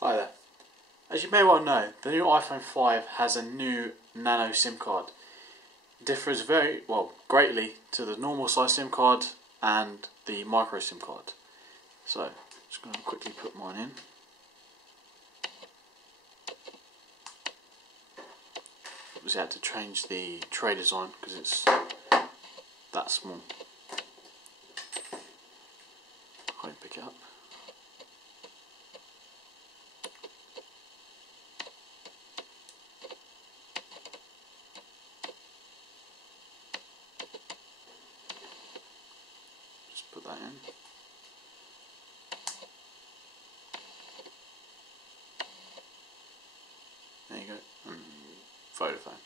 Hi there. As you may well know, the new iPhone 5 has a new Nano SIM card. It differs greatly to the normal size SIM card and the micro SIM card. So, just going to quickly put mine in. Obviously I had to change the tray design because it's that small. Can't pick it up. Just put that in. There you go. Vodafone.